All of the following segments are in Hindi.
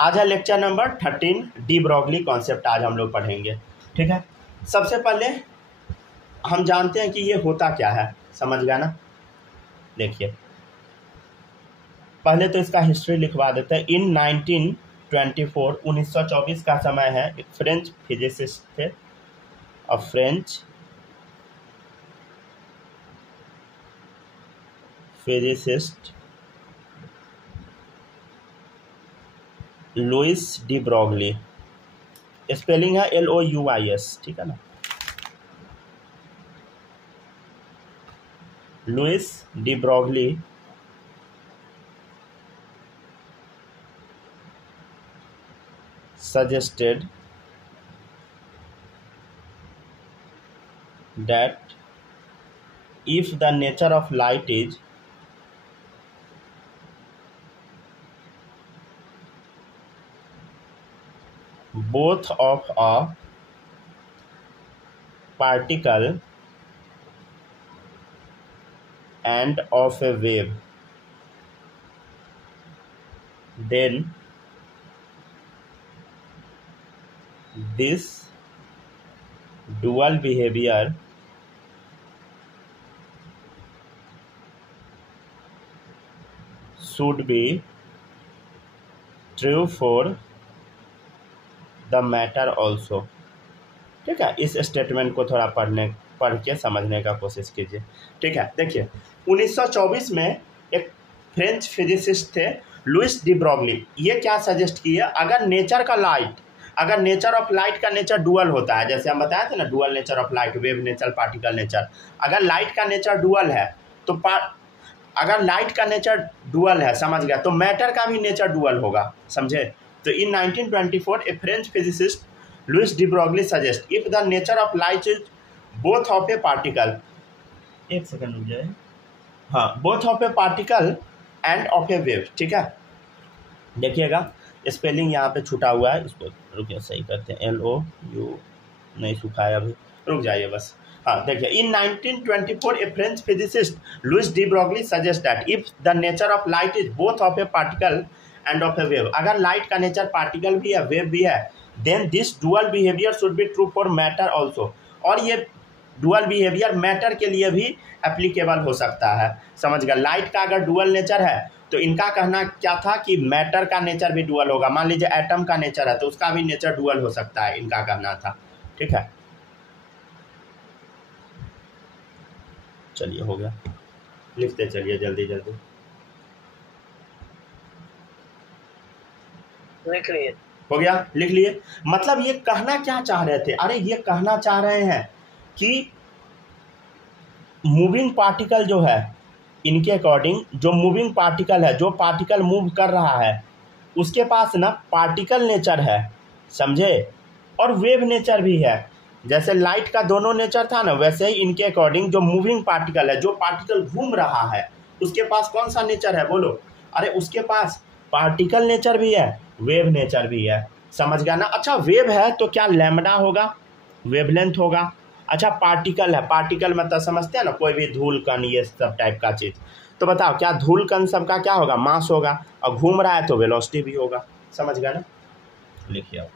आज है lecture number 13 de Broglie concept आज हम लोग पढ़ेंगे। ठीक है, सबसे पहले हम जानते हैं कि ये होता क्या है, समझ गया ना। देखिए पहले तो इसका हिस्ट्री लिखवा देते हैं। इन 1924 1924 का समय है। एक फ्रेंच फिजिसिस्ट थे, French physicist Louis de Broglie, spelling है LOUIS, ठीक है ना। Louis de Broglie suggested that if the nature of light is both of a particle and of a wave, then this dual behavior should be true for the matter also। ठीक है, इस स्टेटमेंट को थोड़ा पढ़ के समझने का कोशिश कीजिए। ठीक है, देखिए 1924 में एक फ्रेंच फिजिसिस्ट थे लुइस डी ब्रॉगली। ये क्या सजेस्ट किया, अगर नेचर ऑफ लाइट का नेचर डुअल होता है, जैसे हम बताए थे ना, dual nature of light, wave nature, particle nature. अगर लाइट का नेचर डुअल है तो अगर लाइट का नेचर डुअल है, समझ गया, तो मैटर का भी नेचर डुअल होगा, समझे। तो in 1924 a French physicist Louis de Broglie suggest if the nature of light is both of a particle, एक सेकंड रुक जाए, हाँ, both of a particle and of a wave. ठीक है, देखिएगा स्पेलिंग यहाँ पे छूटा हुआ है, इसको रुकिए सही करते हैं। LOU नहीं सुखाया अभी, रुक जाइए बस। हाँ देखिए, in 1924 a French physicist Louis de Broglie suggest that if the nature of light is both of a particle and of a wave, अगर लाइट का नेचर पार्टिकल भी है, वेव भी है, then this dual behaviour should be true for matter also, और ये डुअल बिहेवियर मैटर के लिए भी एप्लीकेबल हो सकता है, समझ गया। लाइट का अगर डुअल नेचर है तो इनका कहना क्या था कि मैटर का नेचर भी डुअल होगा। मान लीजिए एटम का नेचर है तो उसका भी नेचर डुअल हो सकता है, इनका कहना था। ठीक है, चलिए हो गया, लिखते चलिए जल्दी जल्दी, लिख लिए, हो गया, लिख लिए। मतलब ये कहना क्या चाह रहे थे, अरे ये कहना चाह रहे हैं कि मूविंग पार्टिकल जो है, इनके अकॉर्डिंग जो मूविंग पार्टिकल है, जो पार्टिकल मूव कर रहा है, उसके पास ना पार्टिकल नेचर है, समझे, और वेव नेचर भी है। जैसे लाइट का दोनों नेचर था ना, वैसे ही इनके अकॉर्डिंग जो मूविंग पार्टिकल है, जो पार्टिकल घूम रहा है, उसके पास कौन सा नेचर है बोलो, अरे उसके पास पार्टिकल नेचर भी है, वेव नेचर भी है, समझ गया ना। अच्छा, वेव है तो क्या लैम्डा होगा, वेवलेंथ होगा। अच्छा, पार्टिकल है, पार्टिकल मतलब समझते हैं ना, कोई भी धूल कण, ये सब टाइप का चीज़। तो बताओ क्या धूल कण सबका क्या होगा, मास होगा, और घूम रहा है तो वेलोसिटी भी होगा, समझ गया ना। लिखिए आप,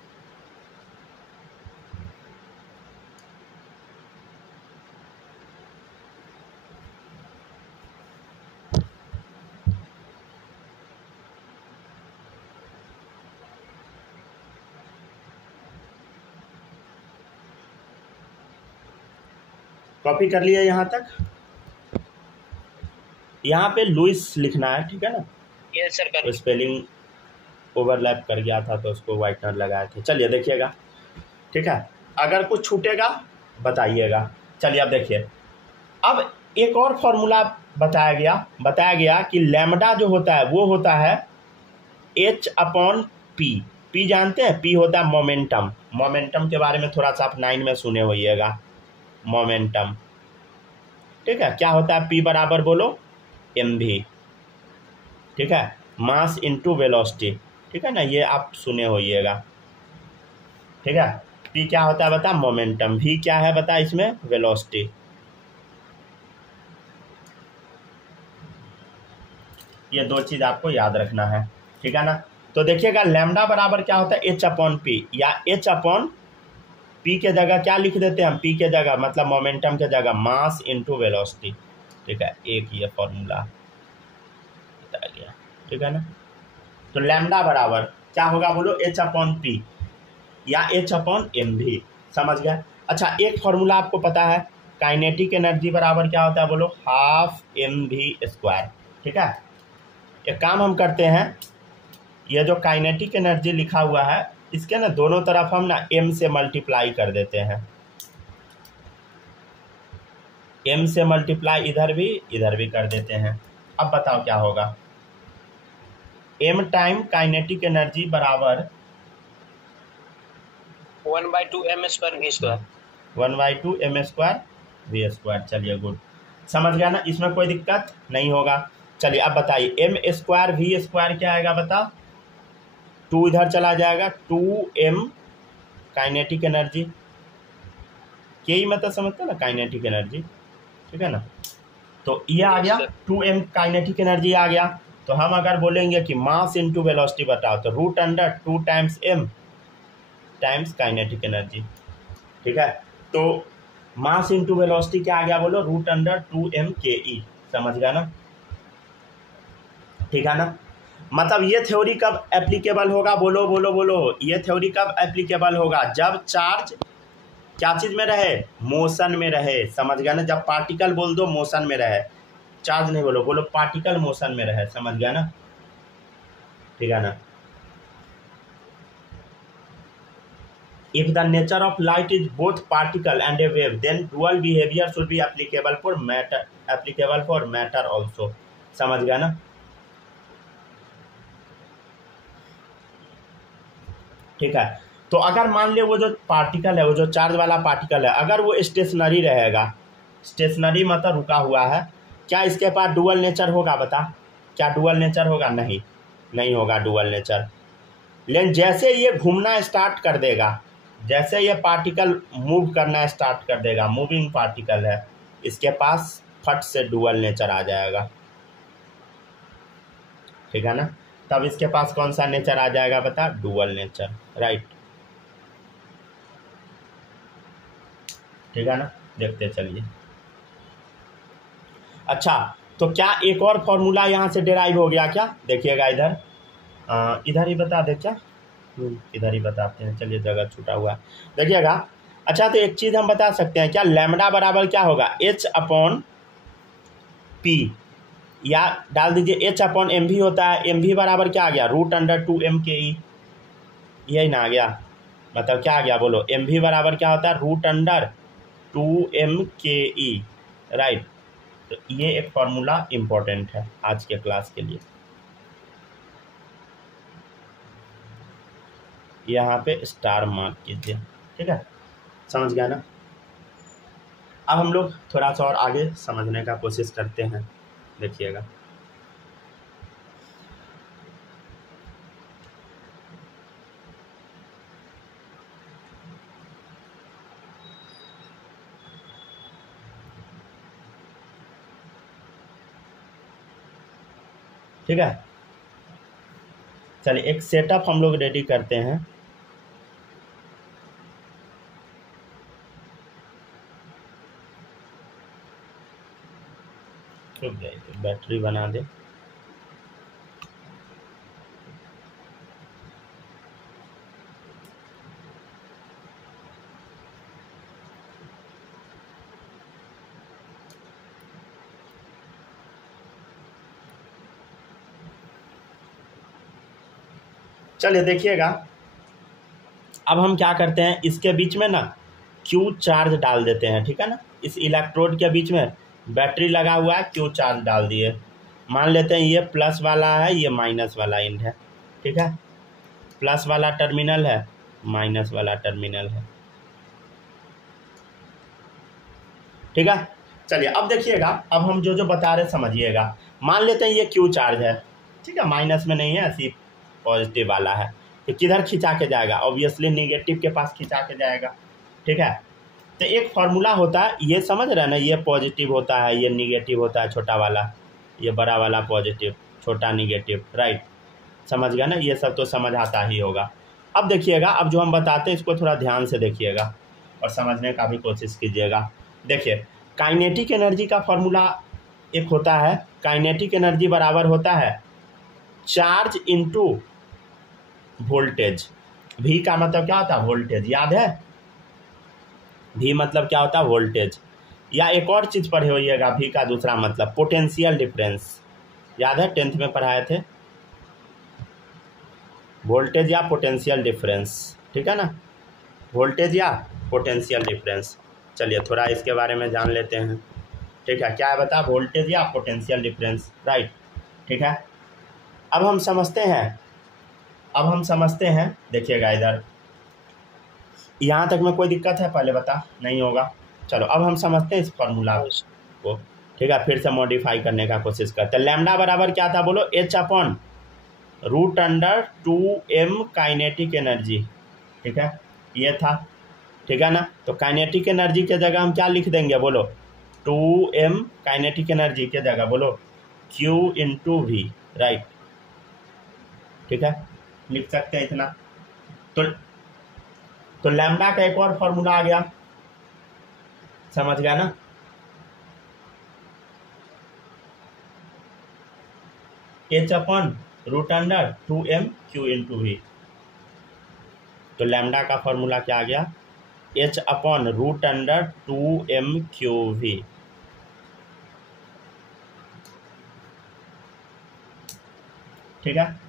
कॉपी कर लिया यहाँ तक। यहाँ पे लुइस लिखना है, ठीक है ना। ये सर कर, स्पेलिंग ओवरलैप कर गया था तो उसको वाइटनर लगाए थे। चलिए देखिएगा, ठीक है, अगर कुछ छूटेगा बताइएगा। चलिए अब देखिए, अब एक और फॉर्मूला बताया गया कि लैम्डा जो होता है वो होता है H/P। P जानते हैं, P होता है मोमेंटम। मोमेंटम के बारे में थोड़ा सा आप 9 में सुने होइएगा, मोमेंटम। ठीक है, क्या होता है P बराबर बोलो mv, ठीक है, मास इनटू वेलोसिटी। ठीक है ना, ये आप सुने होइएगा। ठीक है, P क्या होता है बता, मोमेंटम। V क्या है बता, इसमें वेलोसिटी। ये दो चीज़ आपको याद रखना है, ठीक है ना। तो देखिएगा लैम्डा बराबर क्या होता है एच अपॉन पी, या एच अपॉन पी के जगह क्या लिख देते हैं हम, पी के जगह मतलब मोमेंटम के जगह मास इनटू वेलोसिटी। ठीक है, एक ये फॉर्मूला बता गया, ठीक है ना। तो लैम्डा बराबर क्या होगा बोलो, एच अपॉन पी या एच अपॉन एम भी, समझ गया। अच्छा एक फॉर्मूला आपको पता है, काइनेटिक एनर्जी बराबर क्या होता है बोलो, हाफ एम वी स्क्वायर। ठीक है, एक काम हम करते हैं, ये जो काइनेटिक एनर्जी लिखा हुआ है इसके ना दोनों तरफ हम ना m से मल्टीप्लाई कर देते हैं, m से मल्टीप्लाई इधर भी कर देते हैं। अब बताओ क्या होगा, m टाइम काइनेटिक एनर्जी बराबर 1/2 m² v²। 1/2 m² v²। चलिए गुड, समझ गया ना, इसमें कोई दिक्कत नहीं होगा। चलिए अब बताइए m² v² क्या आएगा बताओ, 2 इधर चला जाएगा, 2m काइनेटिक एनर्जी, यही मतलब समझते ना काइनेटिक एनर्जी, ठीक है ना। तो ये आ गया 2m काइनेटिक एनर्जी आ गया। तो हम अगर बोलेंगे कि मास इनटू वेलोसिटी बताओ तो √2 times m times kinetic energy. ठीक है, तो मास इनटू वेलोसिटी क्या आ गया बोलो, √2m ke। समझ गया ना, ठीक है ना। मतलब ये थ्योरी कब एप्लीकेबल होगा, बोलो बोलो बोलो, ये थ्योरी कब एप्लीकेबल होगा, जब चार्ज क्या चीज़ में रहे, मोशन में रहे। समझ गया ना, जब पार्टिकल बोल दो मोशन में रहे, चार्ज नहीं बोलो, बोलो पार्टिकल मोशन में रहे। समझ गया ना, ठीक है ना। If the nature of light is both particle and a wave then dual behaviour should be applicable for matter also. समझ गया ना, ठीक है। तो अगर मान ले वो जो पार्टिकल है, वो जो चार्ज वाला पार्टिकल है, अगर वो स्टेशनरी रहेगा, स्टेशनरी मतलब रुका हुआ है, क्या इसके पास डुअल नेचर होगा बता, क्या डुअल नेचर होगा, नहीं होगा डुअल नेचर। लेकिन जैसे ये घूमना स्टार्ट कर देगा, जैसे ये पार्टिकल मूव करना स्टार्ट कर देगा, मूविंग पार्टिकल है, इसके पास फट से डुअल नेचर आ जाएगा। ठीक है ना, तब इसके पास कौन सा नेचर आ जाएगा बता, डुअल नेचर, राइट। ठीक है ना, देखते चलिए। अच्छा तो क्या एक और फॉर्मूला यहाँ से डिराइव हो गया क्या, देखिएगा इधर ही बता दे क्या, इधर ही बताते हैं, चलिए जगह छूटा हुआ देखिएगा। अच्छा तो एक चीज़ हम बता सकते हैं क्या, लैम्डा बराबर क्या होगा, h अपॉन पी, या डाल दीजिए h अपॉन एम भी होता है, एम भी बराबर क्या आ गया, √2m ke। यही ना आ गया, मतलब क्या आ गया बोलो, एम भी बराबर क्या होता है, √2m ke, राइट। तो ये एक फॉर्मूला इम्पोर्टेंट है आज के क्लास के लिए, यहाँ पे स्टार मार्क कीजिए, ठीक है, समझ गया ना। अब हम लोग थोड़ा सा और आगे समझने का कोशिश करते हैं, देखिएगा। ठीक है, चलिए एक सेटअप हम लोग रेडी करते हैं। रुक जाइए, तो बैटरी बना दे। चलिए देखिएगा, अब हम क्या करते हैं, इसके बीच में ना क्यू चार्ज डाल देते हैं, ठीक है ना। इस इलेक्ट्रोड के बीच में बैटरी लगा हुआ है, क्यू चार्ज डाल दिए। मान लेते हैं ये प्लस वाला है, ये माइनस वाला एंड है, ठीक है, प्लस वाला टर्मिनल है, माइनस वाला टर्मिनल है, ठीक है। चलिए अब देखिएगा, अब हम जो जो बता रहे समझिएगा। मान लेते हैं ये क्यू चार्ज है, ठीक है, माइनस में नहीं है, सिर्फ पॉजिटिव वाला है, तो किधर खिंचा के जाएगा, ऑब्वियसली निगेटिव के पास खिंचा के जाएगा, ठीक है। तो एक फार्मूला होता है, ये समझ रहे हैं ना, ये पॉजिटिव होता है, ये निगेटिव होता है, छोटा वाला, ये बड़ा वाला पॉजिटिव, छोटा निगेटिव, राइट। समझ गया ना, ये सब तो समझ आता ही होगा। अब देखिएगा, अब जो हम बताते हैं इसको थोड़ा ध्यान से देखिएगा और समझने का भी कोशिश कीजिएगा। देखिए, काइनेटिक एनर्जी का फॉर्मूला एक होता है, काइनेटिक एनर्जी बराबर होता है चार्ज इनटू वोल्टेज। भी का मतलब क्या होता है? वोल्टेज, याद है? भी मतलब क्या होता है? वोल्टेज। या एक और चीज़ पढ़े होइएगा, भी का दूसरा मतलब पोटेंशियल डिफरेंस, याद है 10th में पढ़ाए थे? वोल्टेज या पोटेंशियल डिफरेंस, ठीक है ना, वोल्टेज या पोटेंशियल डिफरेंस। चलिए थोड़ा इसके बारे में जान लेते हैं, ठीक है? क्या है बता? वोल्टेज या पोटेंशियल डिफरेंस, राइट, ठीक है। अब हम समझते हैं, देखिएगा इधर, यहाँ तक में कोई दिक्कत है? पहले बता, नहीं होगा। चलो अब हम समझते हैं इस फॉर्मूला को, ठीक है? फिर से मॉडिफाई करने का कोशिश करते हैं। लैम्डा बराबर क्या था बोलो? H/√2m काइनेटिक एनर्जी, ठीक है, ये था, ठीक है ना। तो काइनेटिक एनर्जी के जगह हम क्या लिख देंगे बोलो? 2m काइनेटिक एनर्जी के जगह बोलो Q × V, राइट, ठीक है, लिख सकते हैं इतना। तो लैम्डा का एक और फॉर्मूला आ गया, समझ गया ना? H/√2m Q × V। तो लैम्डा का फॉर्मूला क्या आ गया? H/√2m QV, ठीक है।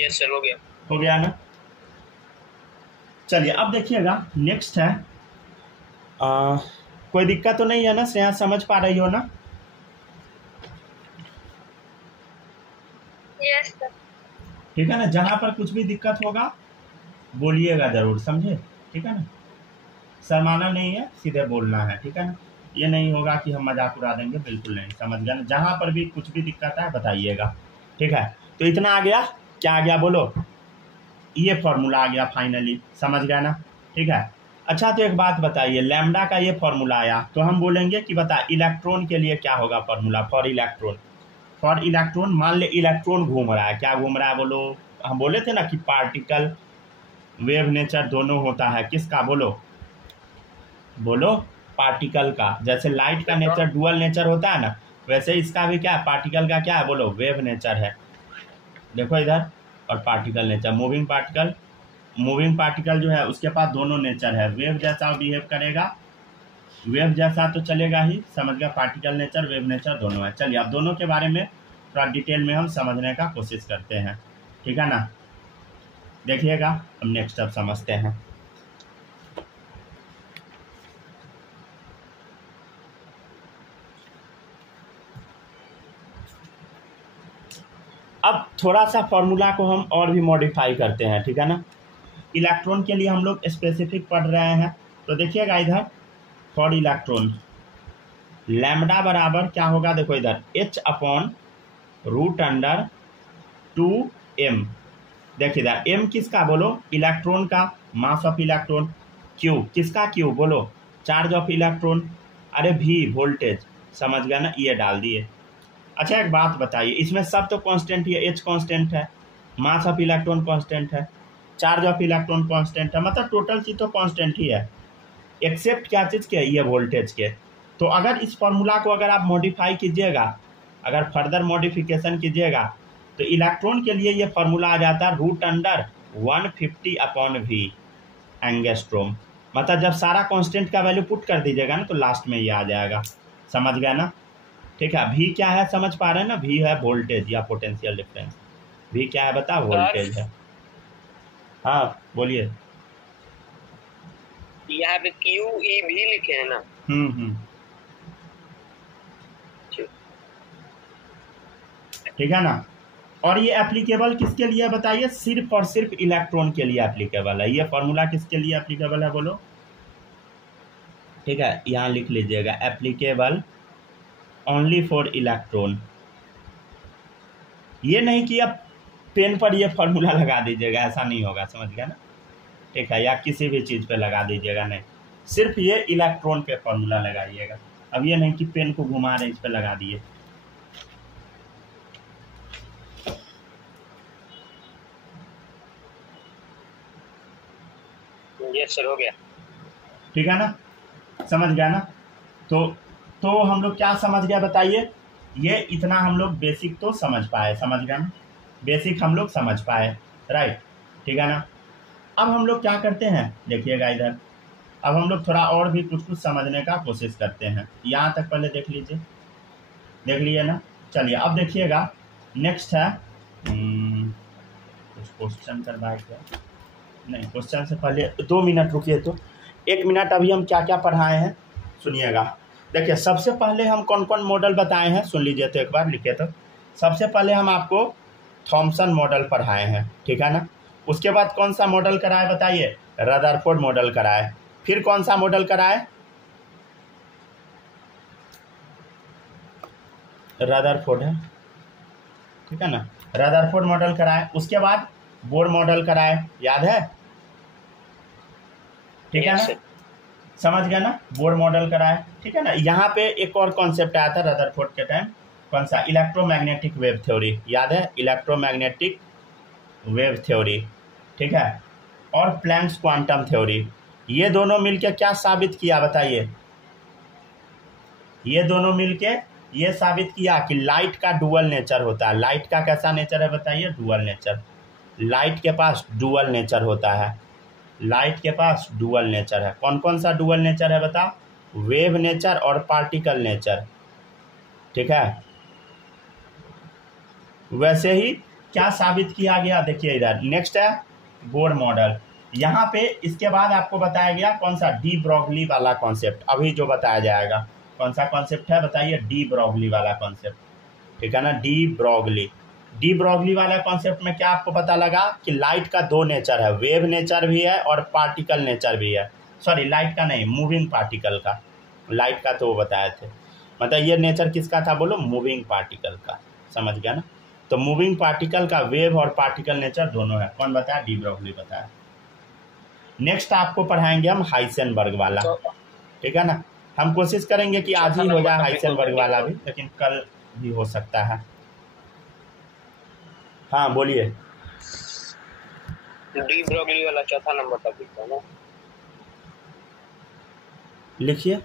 यस सर, हो गया। हो गया ना? चलिए अब देखिएगा, नेक्स्ट है, कोई दिक्कत तो नहीं है ना? श्रेया समझ पा रही हो ना? Yes sir. ठीक है ना, जहाँ पर कुछ भी दिक्कत होगा बोलिएगा जरूर, समझे? ठीक है ना, शर्माना नहीं है, सीधे बोलना है, ठीक है ना। ये नहीं होगा कि हम मजाक उड़ा देंगे, बिल्कुल नहीं, समझ गया ना। जहाँ पर भी कुछ भी दिक्कत है बताइएगा, ठीक है। तो इतना आ गया, क्या आ गया बोलो? ये फॉर्मूला आ गया फाइनली, समझ गया ना, ठीक है। अच्छा तो एक बात बताइए, लैम्डा का ये फॉर्मूला आया तो हम बोलेंगे कि बता इलेक्ट्रॉन के लिए क्या होगा फॉर्मूला? फॉर इलेक्ट्रॉन, मान ले इलेक्ट्रॉन घूम रहा है, क्या घूम रहा है बोलो? हम बोले थे ना कि पार्टिकल वेव नेचर दोनों होता है, किसका बोलो? पार्टिकल का। जैसे लाइट का नेचर डुअल नेचर होता है ना, वैसे इसका भी क्या है? पार्टिकल का क्या है बोलो? वेव नेचर है। देखो इधर, और पार्टिकल नेचर, मूविंग पार्टिकल जो है उसके पास दोनों नेचर है, वेव जैसा बिहेव करेगा, वेव जैसा तो चलेगा ही, समझ गया? पार्टिकल नेचर, वेव नेचर दोनों है। चलिए अब दोनों के बारे में थोड़ा डिटेल में हम समझने का कोशिश करते हैं, ठीक है ना। देखिएगा, हम नेक्स्ट अब समझते हैं। अब थोड़ा सा फॉर्मूला को हम और भी मॉडिफाई करते हैं, ठीक है ना। इलेक्ट्रॉन के लिए हम लोग स्पेसिफिक पढ़ रहे हैं, तो देखिएगा इधर, फॉर इलेक्ट्रॉन लैम्डा बराबर क्या होगा? देखो इधर H/√2m। देखिए इधर m किसका बोलो? इलेक्ट्रॉन का, मास ऑफ इलेक्ट्रॉन। q किसका? q बोलो, चार्ज ऑफ इलेक्ट्रॉन। अरे v वोल्टेज, समझ गया ना, ये डाल दिए। अच्छा एक बात बताइए, इसमें सब तो कांस्टेंट ही है, h कांस्टेंट है, मास ऑफ इलेक्ट्रॉन कांस्टेंट है, चार्ज ऑफ इलेक्ट्रॉन कांस्टेंट है, मतलब टोटल चीज तो कांस्टेंट ही है, एक्सेप्ट क्या चीज़ के? ये वोल्टेज के। तो अगर इस फॉर्मूला को अगर आप मॉडिफाई कीजिएगा, अगर फर्दर मॉडिफिकेशन कीजिएगा, तो इलेक्ट्रॉन के लिए ये फॉर्मूला आ जाता है √150/V एंगस्ट्रोम। मतलब जब सारा कांस्टेंट का वैल्यू पुट कर दीजिएगा ना, तो लास्ट में ये आ जाएगा, समझ गया ना, ठीक है। V क्या है समझ पा रहे हैं ना? V है वोल्टेज या पोटेंशियल डिफरेंस। V क्या है बता? वोल्टेज है। हाँ बोलिए। यहाँ पे QE भी लिखे हैं ना? ठीक है ना। और ये एप्लीकेबल किसके लिए बताइए? सिर्फ और सिर्फ इलेक्ट्रॉन के लिए एप्लीकेबल है। ये फॉर्मूला किसके लिए एप्लीकेबल है बोलो? ठीक है, यहाँ लिख लीजिएगा, एप्लीकेबल ओनली फॉर इलेक्ट्रॉन। ये नहीं कि अब पेन पर ये फॉर्मूला लगा दीजिएगा, ऐसा नहीं होगा, समझ गया ना, ठीक है, या किसी भी चीज़ पे लगा दीजिएगा, नहीं, सिर्फ ये इलेक्ट्रॉन पे फॉर्मूला लगाइएगा। अब ये नहीं कि पेन को घुमा रहे इस पे लगा दिए। यस सर, हो गया। ठीक है ना, समझ गया ना। तो हम लोग क्या समझ गया बताइए, ये इतना हम लोग बेसिक तो समझ पाए, समझ गया ना, बेसिक हम लोग समझ पाए, राइट, ठीक है ना। अब हम लोग क्या करते हैं, देखिएगा इधर, अब हम लोग थोड़ा और भी कुछ कुछ समझने का कोशिश करते हैं। यहाँ तक पहले देख लीजिए, देख लिए ना। चलिए अब देखिएगा, नेक्स्ट है कुछ क्वेश्चन करवाए क्या, नहीं, क्वेश्चन से पहले 2 मिनट रुकिए, तो 1 मिनट अभी हम क्या क्या पढ़ाए हैं सुनिएगा। देखिए सबसे पहले हम कौन कौन मॉडल बताए हैं सुन लीजिए, तो एक बार लिखिए। तो सबसे पहले हम आपको थॉमसन मॉडल पढ़ाए हैं, ठीक है ना। उसके बाद कौन सा मॉडल कराए बताइए, रदरफोर्ड मॉडल कराए। फिर कौन सा मॉडल कराए, रदरफोर्ड है, ठीक है ना, रदरफोर्ड मॉडल कराए। उसके बाद बोर मॉडल कराए, याद है, ठीक है ना, समझ गया ना, बोर मॉडल कराए, ठीक है ना। यहाँ पे एक और कॉन्सेप्ट आया था रदरफोर्ड के टाइम, कौन सा, इलेक्ट्रोमैग्नेटिक वेव थ्योरी, याद है, इलेक्ट्रोमैग्नेटिक वेव थ्योरी, ठीक है, और प्लैंक्स क्वांटम थ्योरी। ये दोनों मिलके क्या साबित किया बताइए, ये दोनों मिलके ये साबित किया कि लाइट का डुअल नेचर होता है। लाइट का कैसा नेचर है बताइए, डुअल नेचर, लाइट के पास डुअल नेचर होता है, लाइट के पास डुअल नेचर है। कौन कौन सा डुअल नेचर है बता, वेव नेचर और पार्टिकल नेचर, ठीक है। वैसे ही क्या साबित किया गया, देखिए इधर नेक्स्ट है बोर मॉडल। यहाँ पे इसके बाद आपको बताया गया कौन सा, डी ब्रॉगली वाला कॉन्सेप्ट, अभी जो बताया जाएगा। कौन सा कॉन्सेप्ट है बताइए, डी ब्रॉगली वाला कॉन्सेप्ट, ठीक है ना, डी ब्रॉगली। डी ब्रॉगली वाला कॉन्सेप्ट में क्या आपको पता लगा कि लाइट का 2 नेचर है, वेव नेचर भी है और पार्टिकल नेचर भी है। सॉरी, लाइट का नहीं, मूविंग पार्टिकल का, लाइट का तो वो बताए थे, मतलब ये नेचर किसका था बोलो, मूविंग पार्टिकल का, समझ गया ना। तो मूविंग पार्टिकल का वेव और पार्टिकल नेचर दोनों है, कौन बताया, डी ब्रॉगली बताया। नेक्स्ट आपको पढ़ाएंगे हम हाइसेनबर्ग वाला, ठीक है ना। हम कोशिश करेंगे कि आज ही हो जाए हाइसेनबर्ग वाला भी, लेकिन कल भी हो सकता है। हाँ बोलिए, डी ब्रॉगली वाला चौथा नंबर टॉपिक था ना, लिखिए।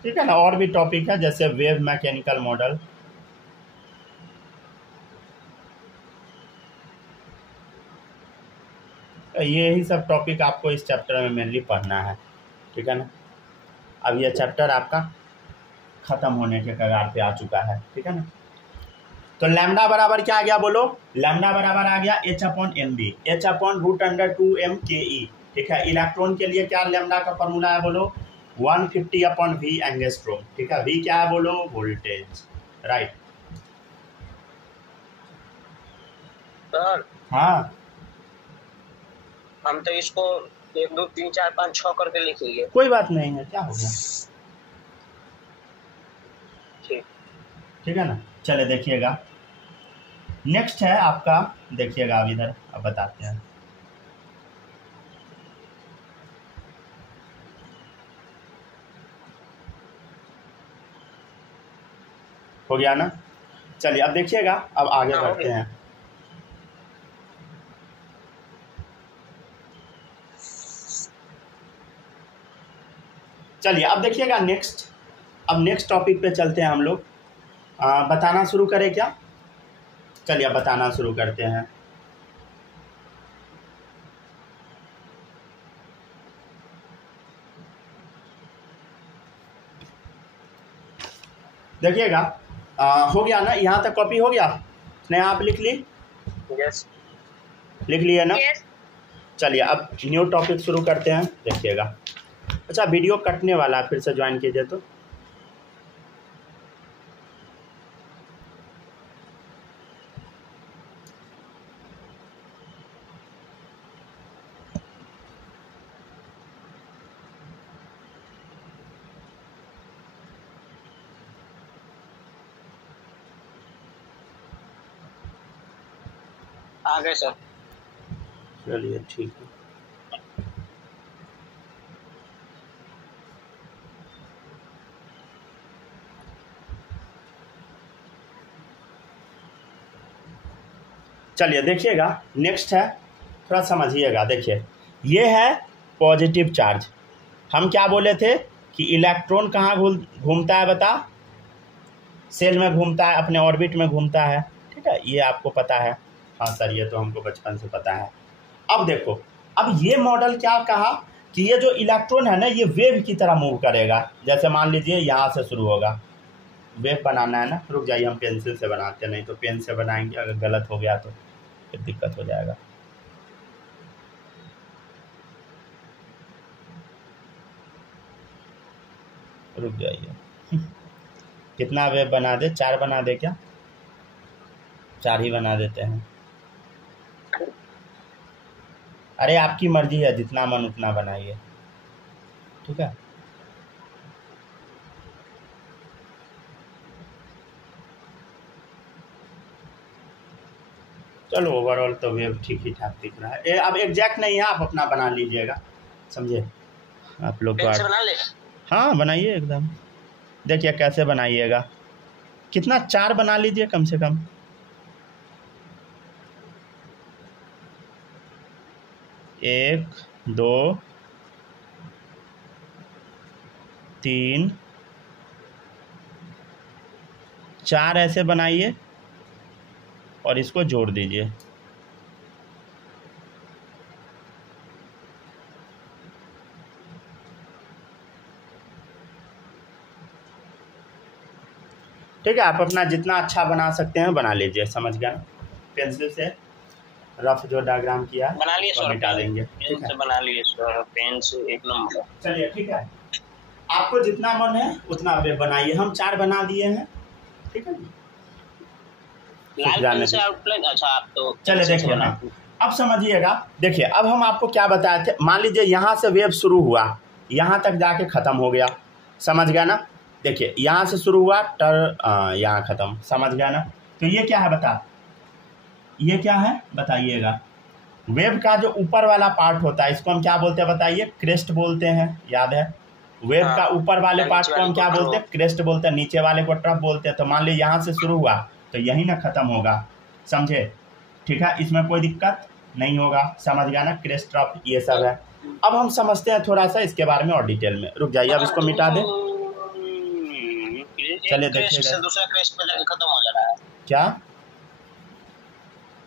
ठीक है ना, और भी टॉपिक है जैसे वेव मैकेनिकल मॉडल, तो यही सब टॉपिक आपको इस चैप्टर में मेनली पढ़ना है, ठीक है ना। अब यह चैप्टर आपका खत्म होने के कगार पे आ चुका है, ठीक है ना। तो लैम्डा बराबर क्या आ गया बोलो, लैम्डा बराबर आ गया h/mv, h/2m/2m/ke, ठीक है। इलेक्ट्रॉन के लिए क्या लैम्डा का फॉर्मूला है बोलो, 150/v एंगस्ट्रोम, ठीक है। v क्या है बोलो, वोल्टेज, राइट। सर हाँ हम तो इसको 1 2 3 4 5 6 करके लिख लिए। कोई बात नहीं है, क्या हो गया, ठीक, ठीक है ना। चले देखिएगा, नेक्स्ट है आपका, देखिएगा अब इधर, अब बताते हैं। हो गया ना, चलिए अब देखिएगा, अब आगे हाँ, बढ़ते हैं। चलिए अब देखिएगा नेक्स्ट, अब नेक्स्ट टॉपिक पे चलते हैं हम लोग। बताना शुरू करें क्या, चलिए अब बताना शुरू करते हैं। देखिएगा, हो गया ना, यहाँ तक कॉपी हो गया, नहीं आप लिख ली, यस, लिख लिए ना। यस। चलिए अब न्यू टॉपिक शुरू करते हैं, देखिएगा। अच्छा वीडियो कटने वाला है, फिर से ज्वाइन कीजिए तो। आ गए सर। चलिए ठीक है। चलिए देखिएगा, नेक्स्ट है, थोड़ा समझिएगा। देखिए ये है पॉजिटिव चार्ज। हम क्या बोले थे कि इलेक्ट्रॉन कहाँ घूमता है, बता, सेल में घूमता है, अपने ऑर्बिट में घूमता है। ठीक है, ये आपको पता है। हाँ सर, ये तो हमको बचपन से पता है। अब देखो, अब ये मॉडल क्या कहा कि ये जो इलेक्ट्रॉन है ना, ये वेव की तरह मूव करेगा। जैसे मान लीजिए यहाँ से शुरू होगा, वेव बनाना है ना, रुक जाइए हम पेंसिल से बनाते हैं, नहीं तो पेन से बनाएंगे, अगर गलत हो गया तो फिर दिक्कत हो जाएगा। रुक जाइए। कितना वेव बना दे, 4 बना दे क्या? 4 ही बना देते हैं। अरे आपकी मर्जी है, जितना मन उतना बनाइए। ठीक है, चलो ओवरऑल तो वेव ठीक ही ठाक दिख रहा है। अब एग्जैक्ट नहीं है, आप अपना बना लीजिएगा, समझे आप लोग पेन से बना ले। हाँ बनाइए एकदम। देखिए कैसे बनाइएगा, कितना 4 बना लीजिए कम से कम। एक, 2, 3, 4 ऐसे बनाइए और इसको जोड़ दीजिए। ठीक है, आप अपना जितना अच्छा बना सकते हैं बना लीजिए, समझ गया। पेंसिल से रफ जो डायग्राम किया बना लिए सर, मिटा देंगे। पेन से बना लिए सर, पेन से एक नंबर। चलिए ठीक है, आपको जितना मन है उतना वेव बनाइए। हम 4 बना दिए हैं, ठीक है। लाल पेन से आउटलाइन, अच्छा आप तो चलिए देखिए ना, अब समझिएगा। देखिए अब हम आपको क्या बताए थे, मान लीजिए यहाँ से वेव शुरू हुआ, यहाँ तक जाके ख़त्म हो गया, समझ गया ना। देखिए यहाँ से शुरू हुआ, यहाँ ख़त्म, समझ गया ना। तो ये क्या है बता, ये क्या है बताइएगा। वेव का जो ऊपर वाला पार्ट होता है इसको हम क्या बोलते हैं बताइए, क्रेस्ट बोलते हैं, याद है। वेव का ऊपर वाले पार्ट को हम क्या बोलते हैं, क्रेस्ट बोलते हैं, नीचे वाले को ट्रफ बोलते हैं। तो मान लीजिए यहाँ से शुरू हुआ तो यही ना ख़त्म होगा, समझे। ठीक है, इसमें कोई दिक्कत नहीं होगा, समझ गया ना, क्रेस्ट ट्रफ ये सब है। अब हम समझते हैं थोड़ा सा इसके बारे में और डिटेल में। रुक जाइए, अब इसको मिटा दें। चलिए देखिए, दूसरा क्रेस्ट पे जाके खत्म हो जा रहा है। क्या,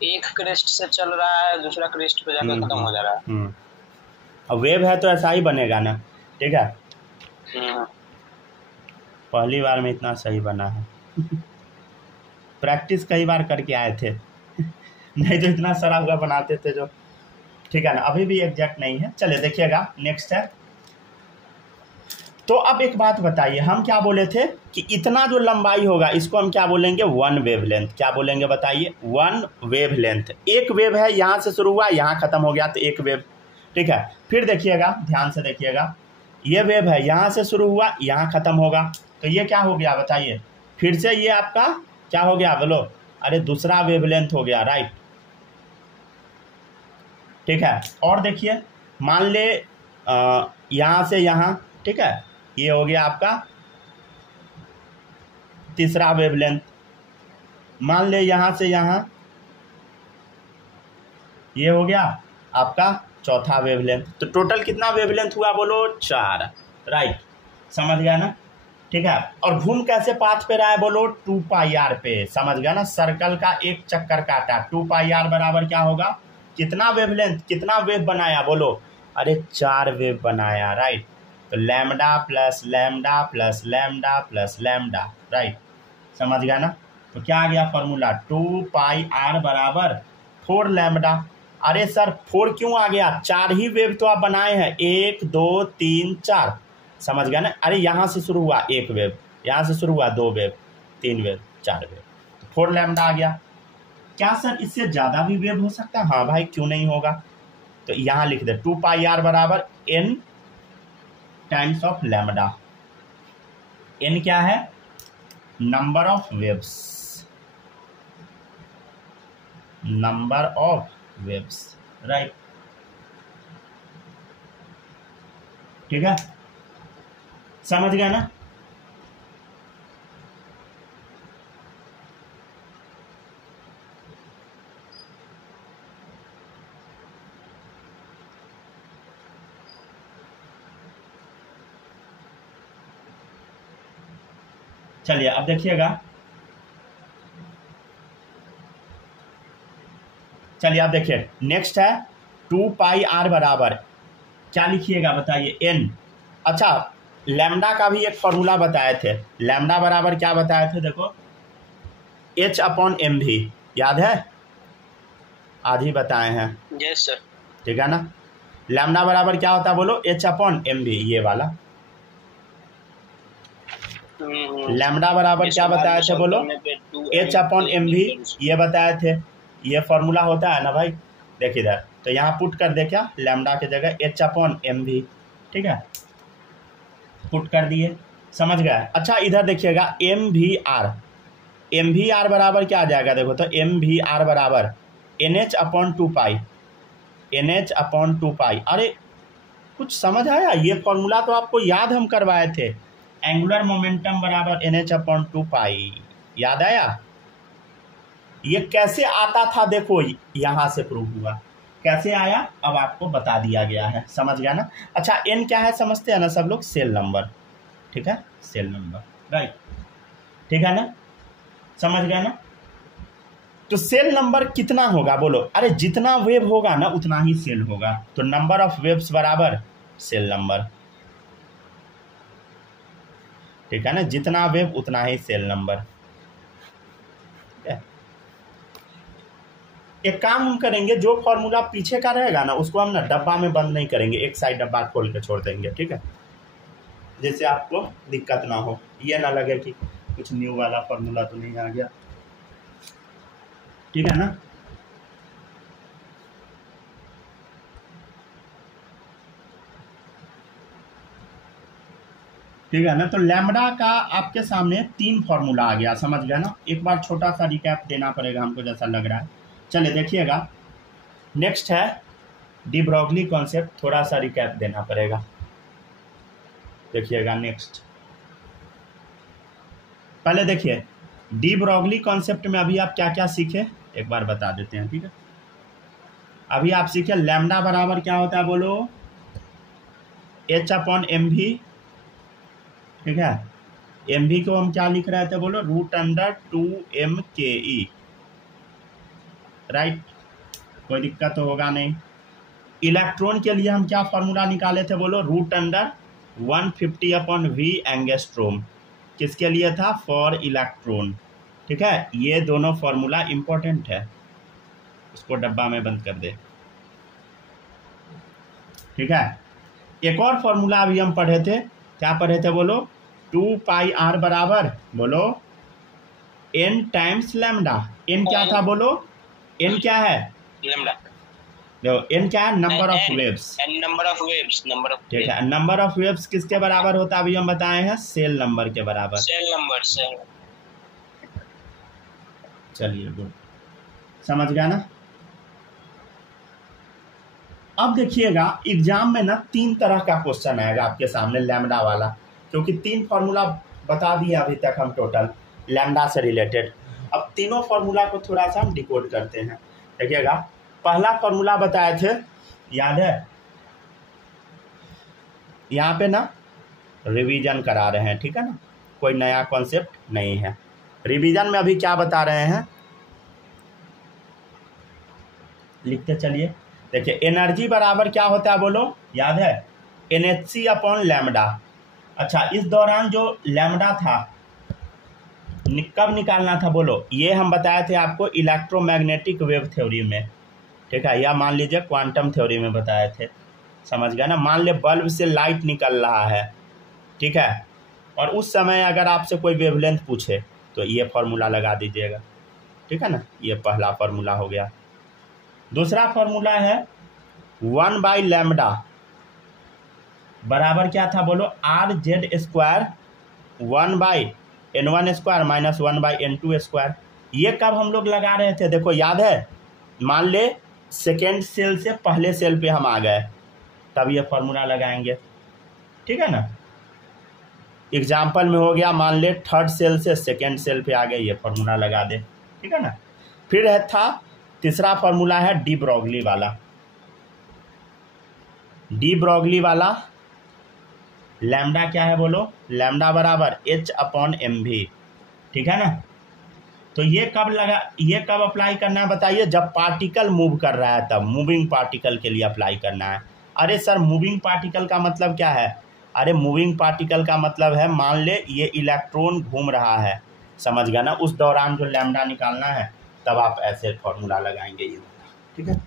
एक क्रेस्ट से चल रहा है, दूसरा क्रेस्ट पे जाके खत्म हो जा रहा है। अब वेव है तो ऐसा ही बनेगा ना, ठीक है। पहली बार में इतना सही बना है। प्रैक्टिस कई बार करके आए थे। नहीं तो इतना सड़ा हुआ बनाते थे जो, ठीक है ना। अभी भी एग्जैक्ट नहीं है। चलिए देखिएगा, नेक्स्ट है। तो अब एक बात बताइए, हम क्या बोले थे कि इतना जो लंबाई होगा इसको हम क्या बोलेंगे, 1 वेवलेंथ। क्या बोलेंगे बताइए, 1 वेवलेंथ। एक वेव है, यहाँ से शुरू हुआ यहाँ खत्म हो गया तो एक वेव, ठीक है। फिर देखिएगा, ध्यान से देखिएगा, ये वेव है, यहाँ से शुरू हुआ यहाँ खत्म होगा तो ये क्या हो गया बताइए, फिर से ये आपका क्या हो गया बोलो, अरे दूसरा वेवलेंथ हो गया, राइट, ठीक है। और देखिए, मान ले यहाँ से यहाँ, ठीक है, ये हो गया आपका तीसरा वेवलेंथ। मान ले यहाँ से यहाँ, ये हो गया आपका चौथा वेवलेंथ। तो टोटल कितना वेवलेंथ हुआ बोलो, 4, राइट, समझ गया ना, ठीक है। और घूम कैसे पाथ पे रहा है बोलो, 2πr पे, समझ गया ना। सर्कल का एक चक्कर काटा, 2πr बराबर क्या होगा, कितना वेवलेंथ, कितना वेव बनाया बोलो, अरे 4 वेव बनाया, राइट। तो lambda plus lambda plus lambda plus lambda, right, समझ गया ना। तो क्या आ गया फॉर्मूला, 2πr बराबर 4 लैम्डा। अरे सर 4 क्यों आ गया, 4 ही वेव तो आप बनाए हैं, 1 2 3 4, समझ गया ना। अरे यहाँ से शुरू हुआ 1 वेव, यहाँ से शुरू हुआ 2 वेव, 3 वेव, 4 वेव, तो 4 लैम्डा आ गया। क्या सर इससे ज़्यादा भी वेव हो सकता है, हाँ भाई क्यों नहीं होगा। तो यहाँ लिख दे 2πr बराबर n times of lambda. n क्या है, number of waves, number of waves, right. ठीक है, समझ गया ना। चलिए अब देखिएगा, चलिए आप देखिए नेक्स्ट है 2πr बराबर क्या लिखिएगा बताइए, n। अच्छा, लैम्डा का भी एक फॉर्मूला बताए थे, लैम्डा बराबर क्या बताए थे, देखो h/mv, याद है, आज ही बताए हैं। Yes sir. ठीक है ना, लैम्डा बराबर क्या होता है बोलो, h/mv, ये वाला। लैम्डा बराबर क्या बताए थे बोलो, h/mv, ये बताए थे, ये फॉर्मूला होता है ना भाई, देख इधर, तो यहाँ पुट कर दे क्या, लैम्डा की जगह h/mv, ठीक है, पुट कर दिए, समझ गए। अच्छा इधर देखिएगा mvr बराबर क्या आ जाएगा, देखो तो mvr बराबर nh/2π, nh/2π। अरे कुछ समझ आया, ये फॉर्मूला तो आपको याद हम करवाए थे, एंगुलर मोमेंटम बराबर nh/2π, याद आया। ये कैसे आता था देखो, यहाँ से प्रूव हुआ, कैसे आया अब आपको बता दिया गया है, समझ गया ना। अच्छा n क्या है समझते हैं ना सब लोग, सेल नंबर, ठीक है, सेल नंबर, राइट, ठीक है ना, समझ गया ना। तो सेल नंबर कितना होगा बोलो, अरे जितना वेव होगा ना उतना ही सेल होगा, तो नंबर ऑफ वेव्स बराबर सेल नंबर, ठीक है ना, जितना वेव उतना ही सेल नंबर। एक काम हम करेंगे, जो फॉर्मूला पीछे का रहेगा ना उसको हम ना डब्बा में बंद नहीं करेंगे, एक साइड डब्बा खोल के छोड़ देंगे, ठीक है, जैसे आपको दिक्कत ना हो, ये ना लगे कि कुछ न्यू वाला फॉर्मूला तो नहीं आ गया, ठीक है ना। ठीक है ना, तो लैम्डा का आपके सामने 3 फॉर्मूला आ गया, समझ गया ना। एक बार छोटा सा रिकैप देना पड़ेगा हमको, जैसा लग रहा है। चलिए देखिएगा, नेक्स्ट है डी ब्रॉगली कॉन्सेप्ट, थोड़ा सा रिकैप देना पड़ेगा, देखिएगा नेक्स्ट। पहले देखिए डी ब्रॉगली कॉन्सेप्ट में अभी आप क्या क्या सीखे एक बार बता देते हैं, ठीक है। अभी आप सीखे लैम्डा बराबर क्या होता है बोलो, h/mv, ठीक है, mv को हम क्या लिख रहे थे बोलो, √2mke, राइट, कोई दिक्कत तो होगा नहीं। इलेक्ट्रॉन के लिए हम क्या फॉर्मूला निकाले थे बोलो, √150/v एंगस्ट्रोम, किसके लिए था, फॉर इलेक्ट्रॉन, ठीक है। ये दोनों फॉर्मूला इंपॉर्टेंट है, इसको डब्बा में बंद कर दे, ठीक है। एक और फॉर्मूला अभी हम पढ़े थे, क्या पढ़े थे बोलो, 2πr बराबर बोलो n टाइम्स लैम्डा, n क्या था बोलो, n क्या है, लैम्डा, देखो n क्या है, number of waves, number of waves, number of, ठीक है, नंबर ऑफ वेव्स किसके बराबर होता है, अभी हम बताए हैं सेल नंबर के बराबर, सेल नंबर, सेल। चलिए गुड, समझ गया ना। अब देखिएगा एग्जाम में ना 3 तरह का क्वेश्चन आएगा आपके सामने लैम्डा वाला, क्योंकि 3 फॉर्मूला बता दिए अभी तक हम टोटल लैम्डा से रिलेटेड। अब तीनों फॉर्मूला को थोड़ा सा हम डिकोड करते हैं, देखिएगा। पहला फॉर्मूला बताए थे, याद है, यहाँ पे ना रिवीजन करा रहे हैं, ठीक है ना, कोई नया कॉन्सेप्ट नहीं है। रिवीजन में अभी क्या बता रहे हैं, लिखते चलिए। देखिए एनर्जी बराबर क्या होता है बोलो, याद है, NhC/लैम्डा। अच्छा इस दौरान जो लैम्डा था कब निकालना था बोलो, ये हम बताए थे आपको इलेक्ट्रोमैग्नेटिक वेव थ्योरी में, ठीक है, या मान लीजिए क्वांटम थ्योरी में बताए थे, समझ गया ना। मान ले बल्ब से लाइट निकल रहा है, ठीक है, और उस समय अगर आपसे कोई वेवलेंथ पूछे तो ये फॉर्मूला लगा दीजिएगा, ठीक है ना, ये पहला फॉर्मूला हो गया। दूसरा फॉर्मूला है 1/लैम्डा बराबर क्या था बोलो, RZ² 1/n1² - 1/n2²। ये कब हम लोग लगा रहे थे देखो, याद है, मान ले सेकेंड सेल से पहले सेल पे हम आ गए, तब ये फार्मूला लगाएंगे, ठीक है ना। एग्जाम्पल में हो गया, मान ले थर्ड सेल से सेकेंड सेल पे आ गए, ये फार्मूला लगा दे, ठीक है ना। फिर तीसरा फार्मूला है डी ब्रोगली वाला। डी ब्रोगली वाला लैम्डा क्या है बोलो, लैम्डा बराबर H/mv, ठीक है ना। तो ये कब अप्लाई करना है बताइए, जब पार्टिकल मूव कर रहा है तब, मूविंग पार्टिकल के लिए अप्लाई करना है। अरे सर मूविंग पार्टिकल का मतलब क्या है, अरे मूविंग पार्टिकल का मतलब है मान ले ये इलेक्ट्रॉन घूम रहा है, समझ गया ना, उस दौरान जो लैम्डा निकालना है तब आप ऐसे फॉर्मूला लगाएंगे ये, ठीक है।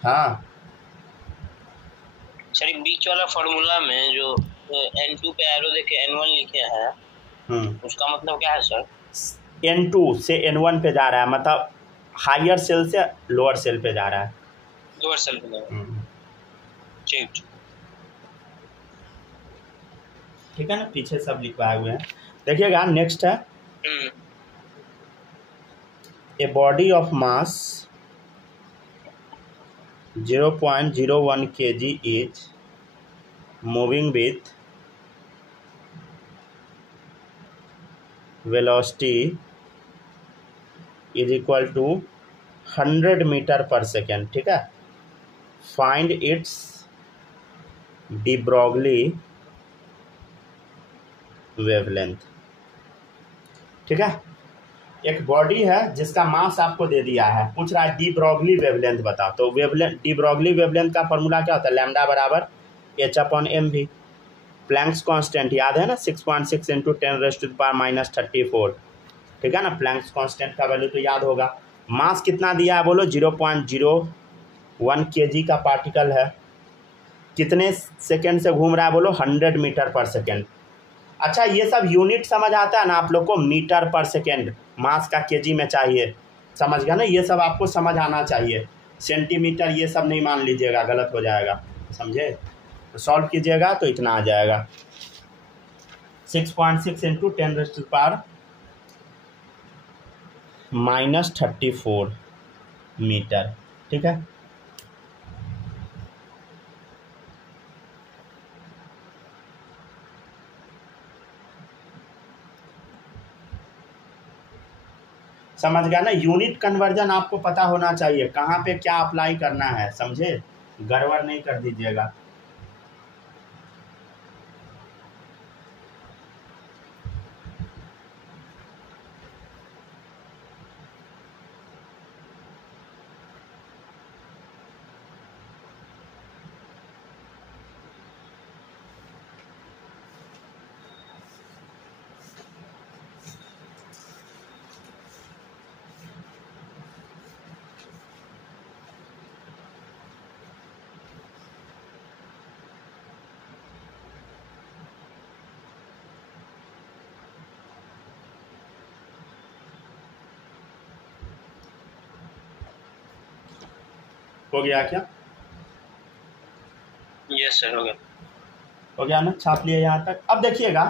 हाँ सर बीच वाला फॉर्मूला में जो N2 पे एरो देके N1 लिखे हैं, उसका मतलब क्या है सर? N2 से N1 पे जा रहा है, मतलब हायर सेल से लोअर सेल पे जा रहा है, लोअर सेल पे जा रहा है, ठीक ठीक है ना। पीछे सब लिखवाए हुए हैं, देखिएगा। नेक्स्ट है a body of mass 0.01 kg is moving with velocity is equal to 100 metre पर सेकेंड, ठीक है। Find its de Broglie wavelength, ठीक है। एक बॉडी है जिसका मास आपको दे दिया है, पूछ रहा है डी ब्रोगली वेवलेंथ बता। तो डी ब्रोगली वेवलेंथ का फॉर्मूला क्या होता है, लैम्डा बराबर H/mv। प्लैंक्स कांस्टेंट याद है ना, 6.6 × 10⁻⁻34, ठीक है ना। प्लैंक्स कांस्टेंट का वैल्यू तो याद होगा। मास कितना दिया है बोलो, 0.01 kg का पार्टिकल है, कितने सेकेंड से घूम रहा है बोलो, 100 मीटर पर सेकेंड। अच्छा ये सब यूनिट समझ आता है ना आप लोग को, मीटर पर सेकेंड, मास का केजी में चाहिए, समझ गया ना। ये सब आपको समझ आना चाहिए, सेंटीमीटर ये सब नहीं मान लीजिएगा, गलत हो जाएगा, समझे। तो सॉल्व कीजिएगा तो इतना आ जाएगा, 6.6 × 10⁻⁻34 मीटर, ठीक है। समझ गया ना। यूनिट कन्वर्जन आपको पता होना चाहिए, कहाँ पे क्या अप्लाई करना है, समझे, गड़बड़ नहीं कर दीजिएगा। हो गया क्या? यस सर, हो गया ना, छाप लिए यहाँ तक। अब देखिएगा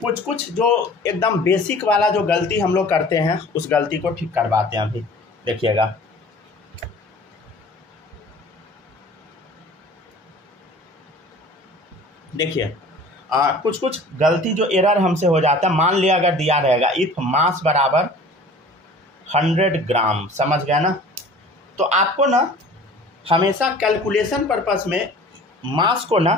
कुछ जो एकदम बेसिक वाला जो गलती हम लोग करते हैं, उस गलती को ठीक करवाते हैं अभी, देखिएगा। देखिए कुछ गलती जो एरर हमसे हो जाता है, मान लिया अगर दिया रहेगा इफ मास बराबर 100 ग्राम, समझ गया ना। तो आपको ना हमेशा कैलकुलेशन पर्पस में मास को ना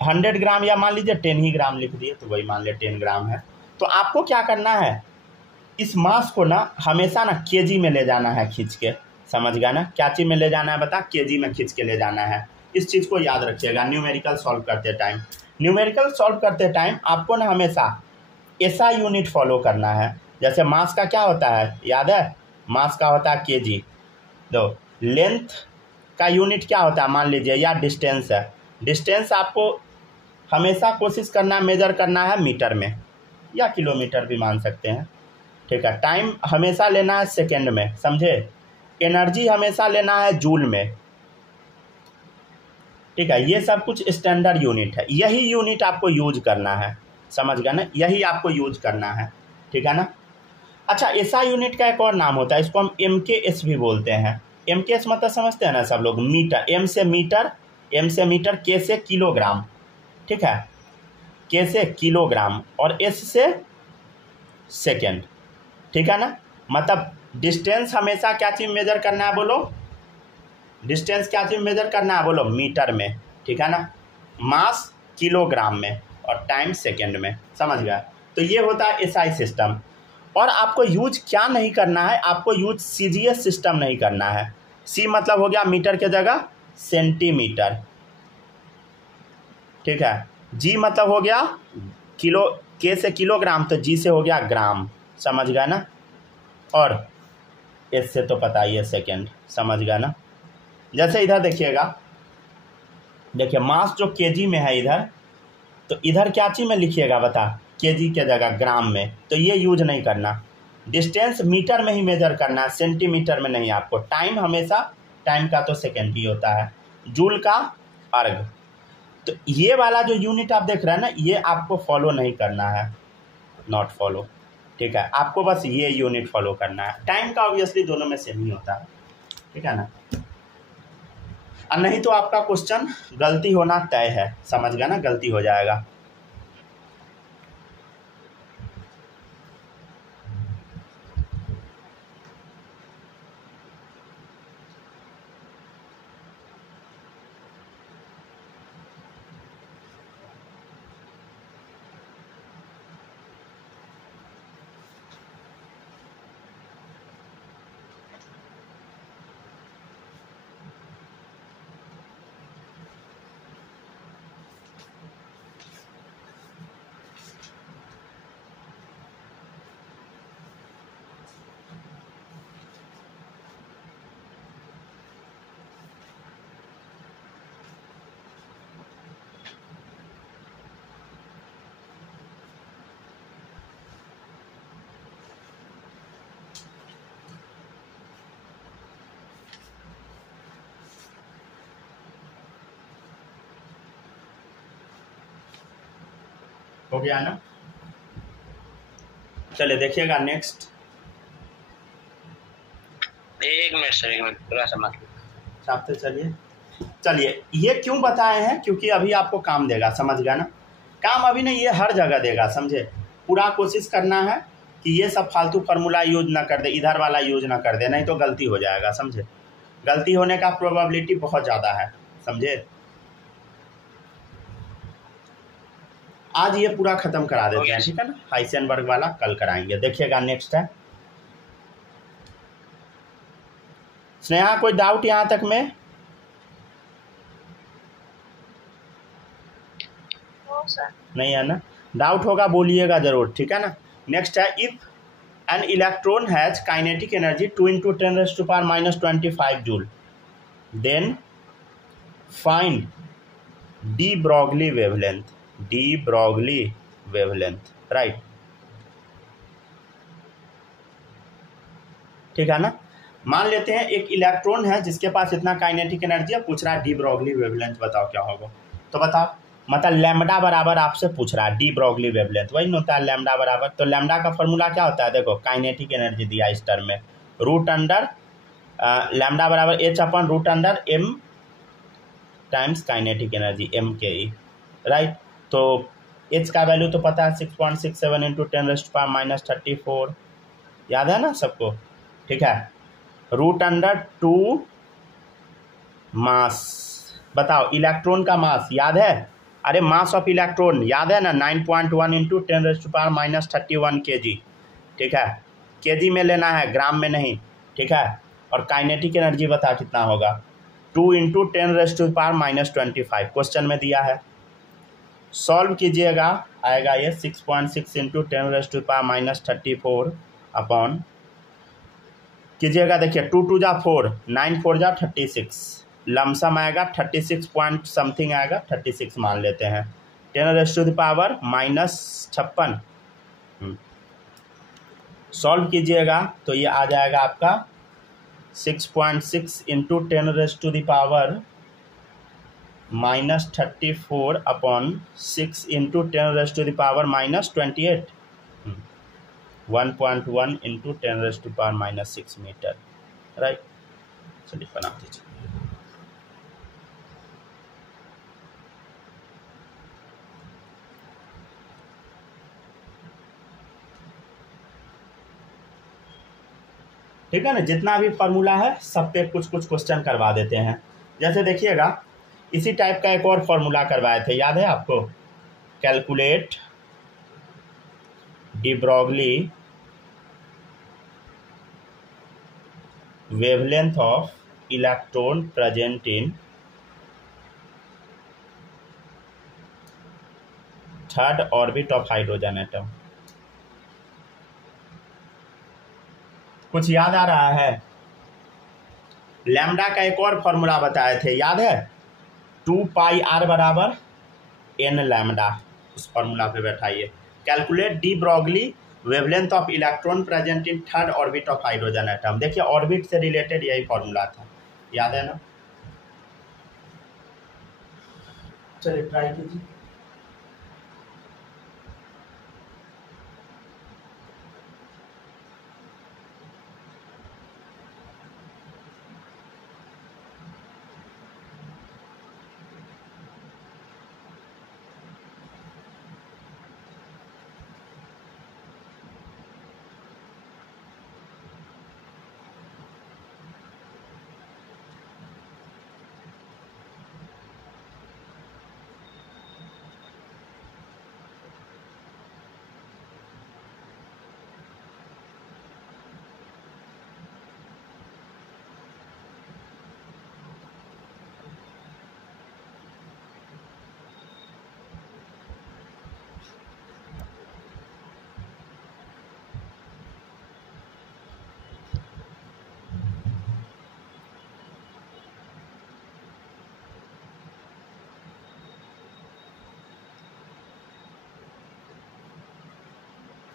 100 ग्राम या मान लीजिए 10 ही ग्राम लिख दिए, तो वही मान लिया 10 ग्राम है। तो आपको क्या करना है, इस मास को ना हमेशा ना केजी में ले जाना है खींच के, समझ गया ना। क्या चीज़ में ले जाना है बता, केजी में खींच के ले जाना है। इस चीज़ को याद रखिएगा न्यूमेरिकल सॉल्व करते टाइम। न्यूमेरिकल सॉल्व करते टाइम आपको ना हमेशा ऐसा यूनिट फॉलो करना है। जैसे मास का क्या होता है याद है, मास का होता है केजी। तो लेंथ का यूनिट क्या होता है मान लीजिए, या डिस्टेंस है, डिस्टेंस आपको हमेशा कोशिश करना मेजर करना है मीटर में, या किलोमीटर भी मान सकते हैं। ठीक है। टाइम हमेशा लेना है सेकेंड में, समझे। एनर्जी हमेशा लेना है जूल में, ठीक है। ये सब कुछ स्टैंडर्ड यूनिट है, यही यूनिट आपको यूज करना है, समझ गए ना, यही आपको यूज करना है, ठीक है ना। अच्छा, एसआई यूनिट का एक और नाम होता है, इसको हम MKS भी बोलते हैं। MKS मतलब समझते हैं ना सब लोग, मीटर, M से मीटर, K से किलोग्राम, ठीक है, K से किलोग्राम और S से सेकेंड, ठीक है ना। मतलब डिस्टेंस हमेशा क्या चीज़ मेजर करना है, बोलो, डिस्टेंस क्या चीज़ मेजर करना है, बोलो, मीटर में, ठीक है ना। मास किलोग्राम में और टाइम सेकेंड में, समझ गया। तो ये होता है एसआई सिस्टम। और आपको यूज क्या नहीं करना है, आपको यूज CGS सिस्टम नहीं करना है। C मतलब हो गया मीटर के जगह सेंटीमीटर, ठीक है। G मतलब हो गया किलो, K से किलोग्राम, तो G से हो गया ग्राम, समझ गया ना। और S से तो पता ही है सेकेंड, समझ गया ना। जैसे इधर देखिएगा, देखिए मास जो केजी में है इधर, तो इधर क्या चीज़ में लिखिएगा, बता, केजी के जगह ग्राम में, तो ये यूज नहीं करना। डिस्टेंस मीटर में ही मेजर करना है, सेंटीमीटर में नहीं आपको। टाइम हमेशा, टाइम का तो सेकेंड ही होता है, जूल का अर्ग। तो ये वाला जो यूनिट आप देख रहे हैं ना, ये आपको फॉलो नहीं करना है, नॉट फॉलो, ठीक है। आपको बस ये यूनिट फॉलो करना है। टाइम का ऑब्वियसली दोनों में सेम ही होता है, ठीक है ना। और नहीं तो आपका क्वेश्चन गलती होना तय है, समझ गया ना, गलती हो जाएगा। हो गया ना। चलिए देखिएगा नेक्स्ट। एक मिनट सर, एक मिनट, थोड़ा सा मत छापते चलिए ये क्यों बताए हैं, क्योंकि अभी आपको काम देगा, समझ गया ना। काम अभी नहीं, ये हर जगह देगा, समझे। पूरा कोशिश करना है कि ये सब फालतू फार्मूला यूज ना कर दे, इधर वाला यूज ना कर दे, नहीं तो गलती हो जाएगा, समझे। गलती होने का प्रोबेबिलिटी बहुत ज़्यादा है, समझे। आज ये पूरा खत्म करा देते हैं, ठीक है ना। हाइसेनबर्ग वाला कल कराएंगे। देखिएगा नेक्स्ट है। स्नेहा, कोई डाउट यहाँ तक में? नहीं है ना। डाउट होगा बोलिएगा जरूर, ठीक है ना। नेक्स्ट है, if an electron has kinetic energy 2 × 10⁻⁻25 joule, then find de Broglie wavelength, de Broglie wavelength, right, ठीक है ना। मान लेते हैं एक इलेक्ट्रॉन है जिसके पास इतना काइनेटिक एनर्जी है, पूछ रहा है डी ब्रॉगली वेवलेंथ बताओ क्या होगा। तो बताओ, मतलब लैम्डा बराबर आपसे पूछ रहा है, डी ब्रॉगली वेवलेंथ वही होता है लैम्डा बराबर। तो लैम्डा का फॉर्मूला क्या होता है, देखो, काइनेटिक एनर्जी दिया इस टर्म में, √अंडर लैम्डा बराबर h/√m times kinetic energy MKE, right. तो h का वैल्यू तो पता है 6.67 × 10⁻34, याद है ना सबको, ठीक है। √2 मास, बताओ इलेक्ट्रॉन का मास याद है, अरे मास ऑफ इलेक्ट्रॉन याद है ना, 9.1 × 10⁻31 kg, ठीक है। केजी में लेना है, ग्राम में नहीं, ठीक है। और काइनेटिक एनर्जी बता कितना होगा, 2 × 10⁻25 क्वेश्चन में दिया है। सॉल्व कीजिएगा, आएगा ये 6.6 × 10⁻34 अपॉन, कीजिएगा, देखिए 2 2 जा 4, 9 4 जा 36, लमसम आएगा 36 पॉइंट समथिंग आएगा, 36 मान लेते हैं, 10⁻⁻56, सॉल्व कीजिएगा तो ये आ जाएगा आपका 6.6 into 10⁻⁻⁻34 upon 6 into 10⁻⁻28 1.1 into 10⁻⁻6 metre, right. चलिए बना दीजिए। ठीक है ना, जितना भी फॉर्मूला है सब पे कुछ कुछ क्वेश्चन करवा देते हैं। जैसे देखिएगा इसी टाइप का एक और फॉर्मूला करवाए थे, याद है आपको? Calculate de Broglie wavelength of electron present in third orbit of hydrogen atom. कुछ याद आ रहा है? लैम्डा का एक और फॉर्मूला बताए थे, याद है? 2πr बराबर n लैम्डा। उस फॉर्मूला पे बैठाइए। Calculate de Broglie wavelength of electron present in third orbit of hydrogen atom. देखिए ऑर्बिट से रिलेटेड यही फॉर्मूला था, याद है ना? चलिए ट्राई कीजिए।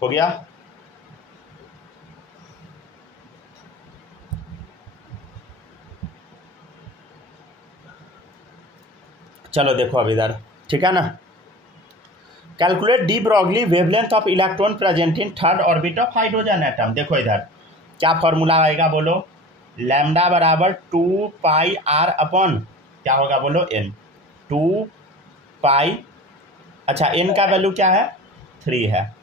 हो गया? चलो देखो अब इधर, ठीक है ना। Calculate de Broglie wavelength of electron present in third orbit of hydrogen atom. देखो इधर क्या फॉर्मूला आएगा बोलो? लैम्डा बराबर 2πr अपॉन क्या होगा बोलो? n। 2π, अच्छा n का वैल्यू क्या है? 3 है,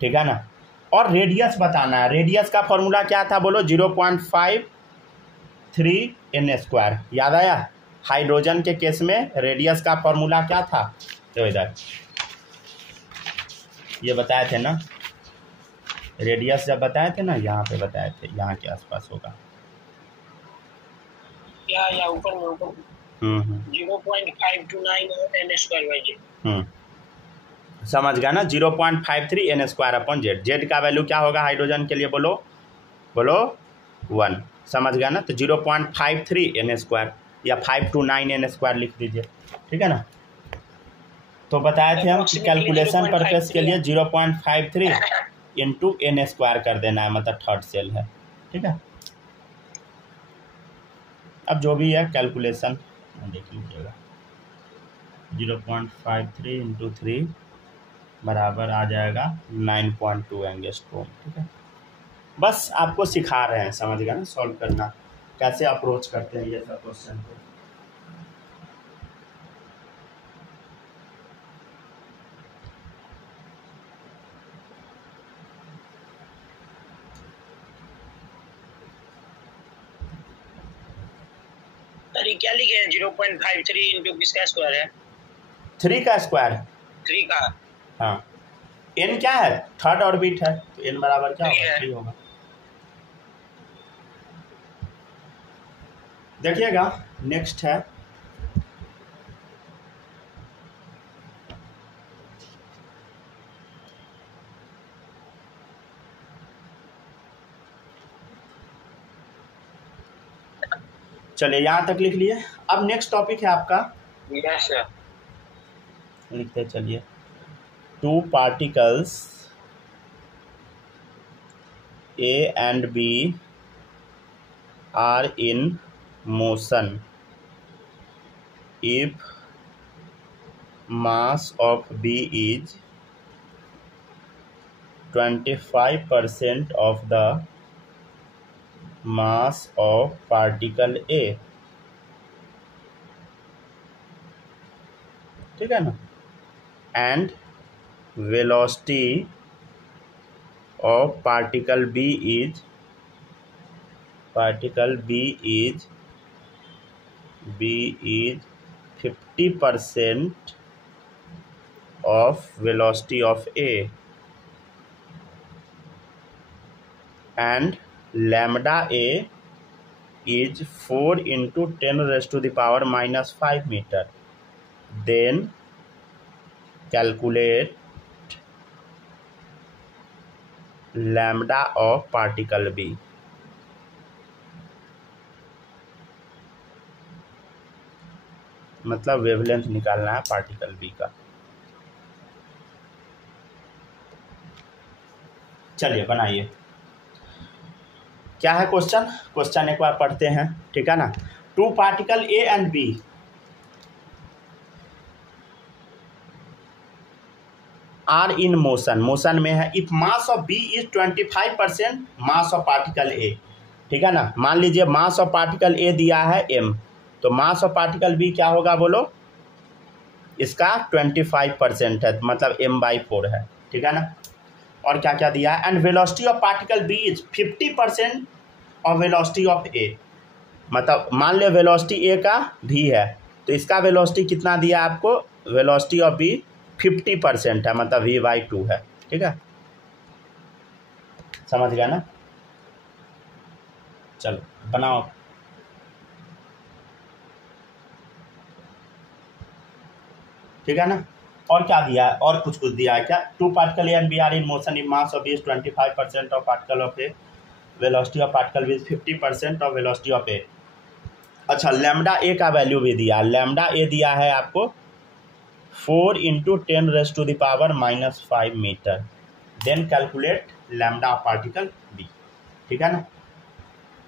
ठीक है ना। और रेडियस बताना है। रेडियस का फॉर्मूला क्या था बोलो? 0.53 n²। याद आया? हाइड्रोजन के केस में रेडियस का फॉर्मूला क्या था? तो इधर ये बताए थे ना, रेडियस जब बताए थे ना, यहाँ पे बताए थे, यहाँ के आसपास होगा। या ऊपर में, ऊपर 0.529 n²/z। समझ गया ना? 0.53 n² अपॉन जेड। जेड का वैल्यू क्या होगा हाइड्रोजन के लिए बोलो? बोलो 1। समझ गया ना? तो 0.53 n² या 529 n² लिख दीजिए, ठीक है ना। तो बताए थे हम कि कैलकुलेशन पर्पस के लिए 0.53 इंटू n² कर देना है, मतलब थर्ड सेल है, ठीक है। अब जो भी है कैलकुलेशन देख लीजिएगा। 0.53 इंटू 3 बराबर आ जाएगा 9.2 एंगस्ट्रोम, ठीक है। बस आपको सिखा रहे हैं, समझ गया ना, सॉल्व करना कैसे अप्रोच करते हैं ये सब क्वेश्चन को। अरे क्या लिखे हैं? 0.53 इंटू किसका स्क्वायर है? 3 का स्क्वायर। 3 का, हाँ। n क्या है? थर्ड ऑर्बिट है, तो n बराबर क्या होगा? 3 होगा। देखिएगा नेक्स्ट है चलिए यहाँ तक लिख लिए। अब नेक्स्ट टॉपिक है आपका, यस सर, लिखते चलिए। 2 particles A and B are in motion if mass of B is 25% of the mass of particle A। ठीक है ना। and velocity of particle B is 50% of velocity of A, and lambda A is 4 into 10 raised to the power minus 5 meter, then calculate lambda of particle B। मतलब वेवलेंथ निकालना है पार्टिकल बी का। चलिए बनाइए, क्या है क्वेश्चन एक बार पढ़ते हैं, ठीक है ना। Two particle A and B are in motion में है। If mass of B is 25% mass of particle A, ठीक है ना। मान लीजिए मास ऑफ पार्टिकल ए दिया है m, तो मास ऑफ पार्टिकल बी क्या होगा बोलो, इसका 25% है, मतलब m/4 है, ठीक है ना। और क्या क्या दिया है, and velocity of particle B is 50% of velocity of A. मतलब मान लो वेलोसिटी ए का v है, तो इसका वेलोसिटी कितना दिया आपको, वेलोसिटी ऑफ बी 50% है, मतलब v/2 है, ठीक है। समझ गया ना। चलो बनाओ। ठीक है ना। और क्या दिया है, और कुछ दिया है क्या। Two particle A and B are in motion if mass of A is 25% of particle of A, velocity of particle B is 50% of velocity of A. अच्छा, लैम्डा ए का वैल्यू भी दिया, लैम्डा ए दिया है आपको 4 into 10 raised to the power minus 5 metre, then calculate lambda of particle B, ठीक है ना।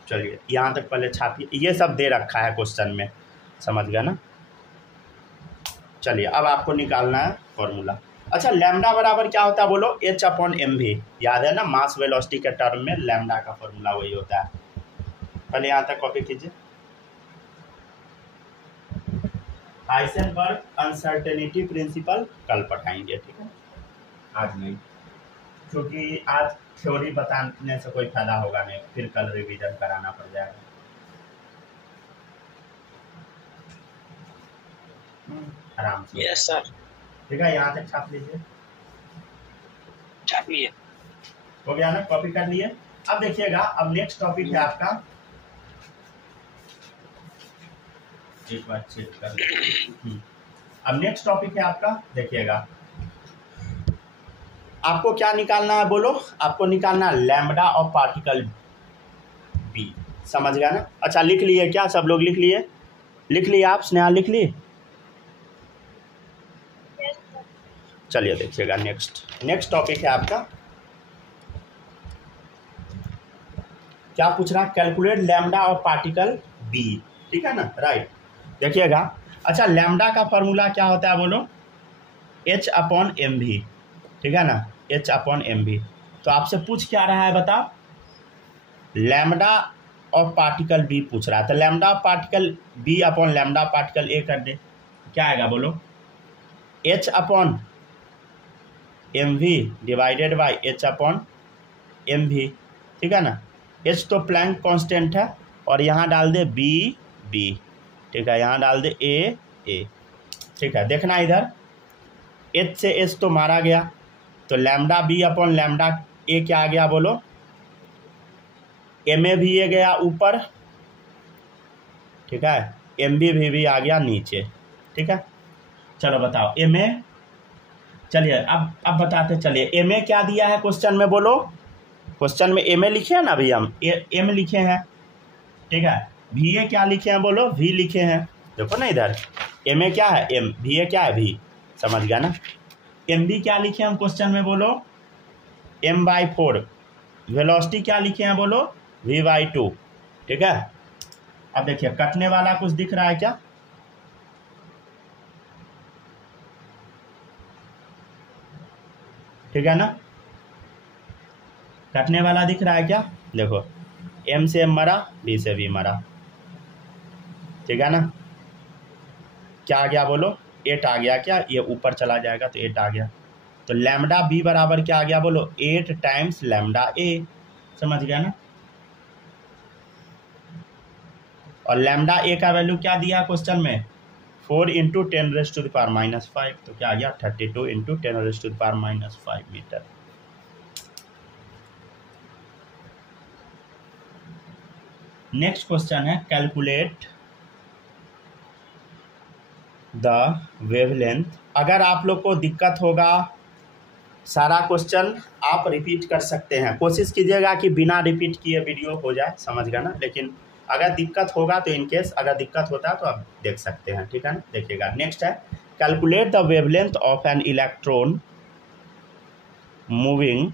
चलिए यहाँ तक पहले छापिए, ये सब दे रखा है क्वेश्चन में, समझ गया ना। चलिए अब आपको निकालना है फॉर्मूला। अच्छा, लैम्डा बराबर क्या होता है बोलो, h/mv, याद है ना, मास वेलोसिटी के टर्म में लैम्डा का फॉर्मूला वही होता है। पहले यहाँ तक कॉपी कीजिए। हाइसेनबर्ग अनसर्टेनिटी प्रिंसिपल कल पढ़ाएंगे, ठीक है, आज नहीं, क्योंकि आज थ्योरी बताने से कोई फायदा होगा नहीं, फिर कल रिवीजन कराना पड़ जाएगा। आराम से। Yes sir. ठीक है, यहाँ तक छाप लीजिए। छाप लिए, हो गया ना, कॉपी कर लिए। अब देखिएगा, अब नेक्स्ट टॉपिक है आपका, एक बार चेक कर लीजिए। अब नेक्स्ट टॉपिक है आपका, देखिएगा आपको क्या निकालना है बोलो, आपको निकालना लैम्डा ऑफ पार्टिकल बी, समझ गया ना। अच्छा लिख लिए क्या, सब लोग लिख लिए, लिख लिए आप, स्नेहा लिख ली। चलिए देखिएगा, नेक्स्ट टॉपिक है आपका, क्या पूछ रहा है, calculate lambda of particle B, ठीक है ना, राइट। देखिएगा, अच्छा लैम्डा का फॉर्मूला क्या होता है बोलो, h/mv, ठीक है ना, h/mv। तो आपसे पूछ क्या रहा है बताओ, लैम्डा ऑफ पार्टिकल बी पूछ रहा है, तो lambda of particle B upon lambda of particle A कर दे, क्या आएगा बोलो, h/mv डिवाइडेड बाई h/mv, ठीक है ना। h तो प्लैंक कांस्टेंट है, और यहाँ डाल दे b, ठीक है, यहाँ डाल दे a, ठीक है। देखना इधर, h से h तो मारा गया, तो लैम्डा बी अपॉन लैम्डा ए क्या आ गया बोलो, ma भी ये गया ऊपर, ठीक है, mb भी आ गया नीचे, ठीक है। चलो बताओ ma, चलिए अब बताते चलिए, ma क्या दिया है क्वेश्चन में बोलो, क्वेश्चन में ma लिखे हैं ना अभी हम, m लिखे हैं, ठीक है। va क्या लिखे हैं बोलो, v लिखे हैं, देखो ना इधर, ma क्या है m, va क्या है v, समझ गया ना। mb क्या लिखे हम क्वेश्चन में बोलो, m/4, वेलोसिटी क्या लिखे हैं बोलो, v/2, ठीक है। अब देखिए कटने वाला कुछ दिख रहा है क्या, ठीक है ना, कटने वाला दिख रहा है क्या, देखो m से m मरा, b से v मरा, ठीक है ना। क्या आ गया बोलो, 8 आ गया क्या, ये ऊपर चला जाएगा तो 8 आ गया, तो लैम्डा b बराबर क्या आ गया बोलो, 8 टाइम्स लैम्डा a, समझ गया ना। और लैम्डा a का वैल्यू क्या दिया क्वेश्चन में, 4 × 10⁻⁻⁵, तो क्या आ गया 32 × 10⁻⁻5 मीटर। नेक्स्ट क्वेश्चन है कैलकुलेट द वेवलेंथ। अगर आप लोग को दिक्कत होगा, सारा क्वेश्चन आप रिपीट कर सकते हैं, कोशिश कीजिएगा कि बिना रिपीट किए वीडियो हो जाए, समझ गया ना। लेकिन अगर दिक्कत होगा तो इनकेस अगर दिक्कत होता है तो आप देख सकते हैं, ठीक है ना। देखिएगा नेक्स्ट है calculate the wavelength of an electron moving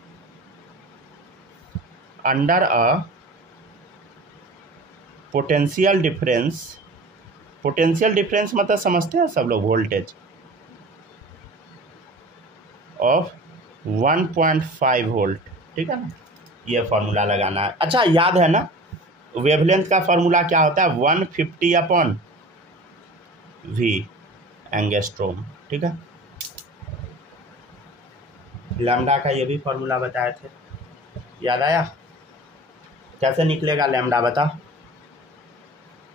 under a potential difference. Potential difference मतलब समझते हैं सब लोग, वोल्टेज ऑफ 1.5 वोल्ट, ठीक है ना। ये फॉर्मूला लगाना है। अच्छा याद है ना, वेवलेंथ का फॉर्मूला क्या होता है, 150/V एंगस्ट्रोम, ठीक है। लैम्डा का ये भी फॉर्मूला बताए थे, याद आया, कैसे निकलेगा लैम्डा बता,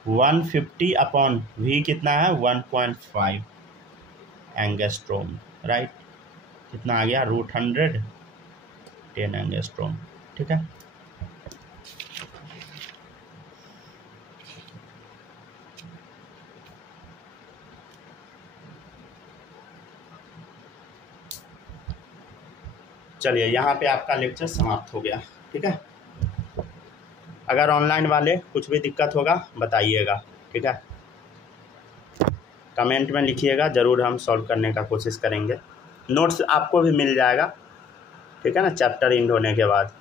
150/V कितना है 1.5 एंगस्ट्रोम, राइट, कितना आ गया √100 10 एंगस्ट्रोम, ठीक है। चलिए यहाँ पे आपका लेक्चर समाप्त हो गया, ठीक है। अगर ऑनलाइन वाले कुछ भी दिक्कत होगा बताइएगा, ठीक है, कमेंट में लिखिएगा, ज़रूर हम सॉल्व करने का कोशिश करेंगे। नोट्स आपको भी मिल जाएगा, ठीक है ना, चैप्टर एंड होने के बाद।